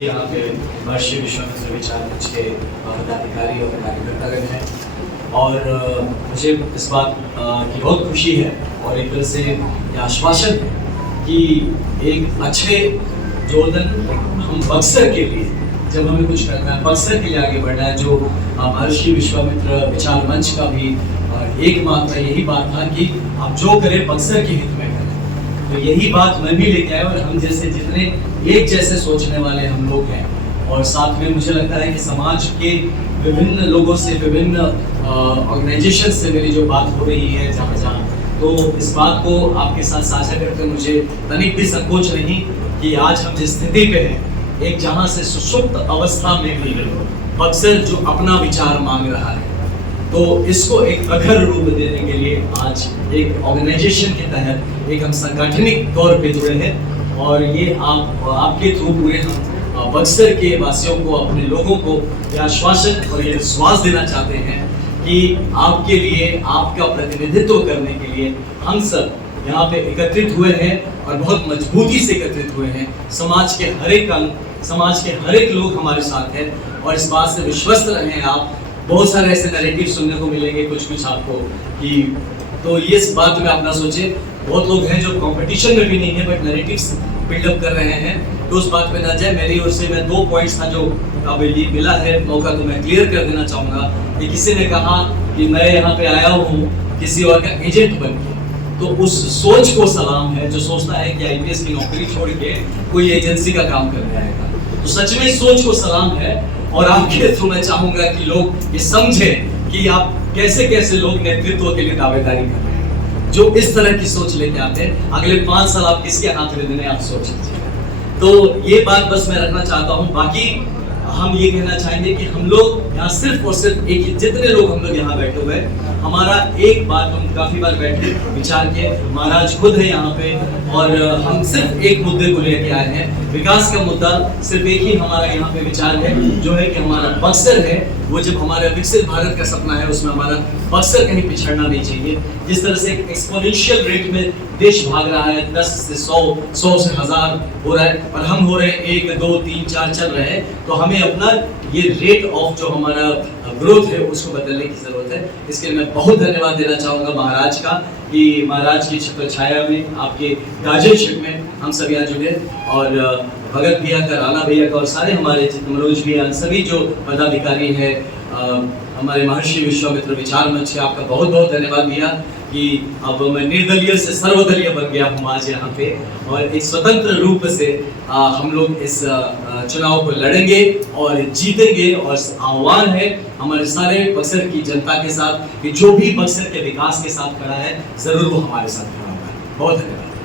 यहाँ पे महर्षि विश्वामित्र विचार मंच के पदाधिकारी और कार्यकर्तागण हैं और मुझे इस बात की बहुत खुशी है और एक तरह से यह आश्वासन है कि एक अच्छे जोधन हम बक्सर के लिए जब हमें कुछ करना है, बक्सर के लिए आगे बढ़ना है, जो महर्षि विश्वामित्र विचार मंच का भी एकमात्र यही बात था कि आप जो करें बक्सर के हित में करें। तो यही बात मैं भी लेके आया और हम जैसे जितने एक जैसे सोचने वाले हम लोग हैं और साथ में मुझे लगता है कि समाज के विभिन्न लोगों से, विभिन्न ऑर्गेनाइजेशन से मेरी जो बात हो रही है जहाँ तो इस बात को आपके साथ साझा करके मुझे तनिक भी संकोच नहीं कि आज हम जिस स्थिति पे हैं, एक जहाँ से सुषुप्त अवस्था में भी बक्सर जो अपना विचार मांग रहा है, तो इसको एक प्रखर रूप देने के लिए आज एक ऑर्गेनाइजेशन के तहत एक हम सांगठनिक तौर पे जुड़े हैं और ये आपके थ्रू पूरे हम बक्सर के वासियों को, अपने लोगों को यह आश्वासन और ये विश्वास देना चाहते हैं कि आपके लिए, आपका प्रतिनिधित्व करने के लिए हम सब यहाँ पे एकत्रित हुए हैं और बहुत मजबूती से एकत्रित हुए हैं। समाज के हर एक अंग, समाज के हर एक लोग हमारे साथ हैं और इस बात से विश्वस्त रहें आप। बहुत सारे ऐसे नैरेटिव सुनने को मिलेंगे कुछ आपको कि तो ये इस बात में आप ना सोचे, बहुत लोग हैं जो कंपटीशन में भी नहीं है बट नैरेटिव्स बिल्डअप कर रहे हैं, तो उस बात पे ना जाए। मेरी ओर से मैं 2 पॉइंट्स था जो अब ये मिला है मौका तो मैं क्लियर कर देना चाहूँगा कि किसी ने कहा कि मैं यहाँ पे आया हूँ किसी और का एजेंट बन के, तो उस सोच को सलाम है जो सोचता है कि आईपीएस की नौकरी छोड़ के कोई एजेंसी का काम करने आएगा। तो सच में सोच को सलाम है और आपके थ्रू मैं चाहूंगा कि लोग ये समझें कि आप कैसे कैसे लोग नेतृत्व के लिए दावेदारी कर रहे हैं, जो इस तरह की सोच लेके आते हैं। अगले 5 साल आप किसके हाथ में देने आप सोच लीजिए। तो ये बात बस मैं रखना चाहता हूँ। बाकी हम ये कहना चाहेंगे कि हम लोग यहाँ सिर्फ और सिर्फ एक ही, जितने लोग हम लोग यहाँ बैठे हुए हैं, हमारा एक बात हम काफी बार बैठे विचार किए, महाराज खुद है यहाँ पे और हम सिर्फ एक मुद्दे को लेके आए हैं। विकास का मुद्दा सिर्फ एक ही हमारा यहाँ पे विचार है, जो है कि हमारा बक्सर है वो जब हमारे विकसित भारत का सपना है उसमें हमारा बक्सर कहीं पिछड़ना नहीं चाहिए। जिस तरह से एक्सपोनेंशियल रेट में देश भाग रहा है, 10 से 100, 100 से 1000 हो रहा है और हम हो रहे हैं 1, 2, 3, 4 चल रहे हैं। तो हमें अपना ये रेट ऑफ जो हमारा ग्रोथ है उसको बदलने की जरूरत है। इसके लिए मैं बहुत धन्यवाद देना चाहूँगा महाराज का कि महाराज की छत्र छाया में, आपके गार्जियनशिप में हम सब यहाँ जुड़े और भगत भैया का, राणा भैया का और सारे हमारे मनोज भैया, सभी जो पदाधिकारी हैं, हमारे महर्षि विश्वामित्र विचार मंच के, आपका बहुत बहुत धन्यवाद भैया कि अब मैं निर्दलीय से सर्वदलीय बन गया हूँ आज यहाँ पे और एक स्वतंत्र रूप से हम लोग इस चुनाव को लड़ेंगे और जीतेंगे। और आह्वान है हमारे सारे बक्सर की जनता के साथ कि जो भी बक्सर के विकास के साथ खड़ा है जरूर वो हमारे साथ खड़ा होगा। बहुत धन्यवाद।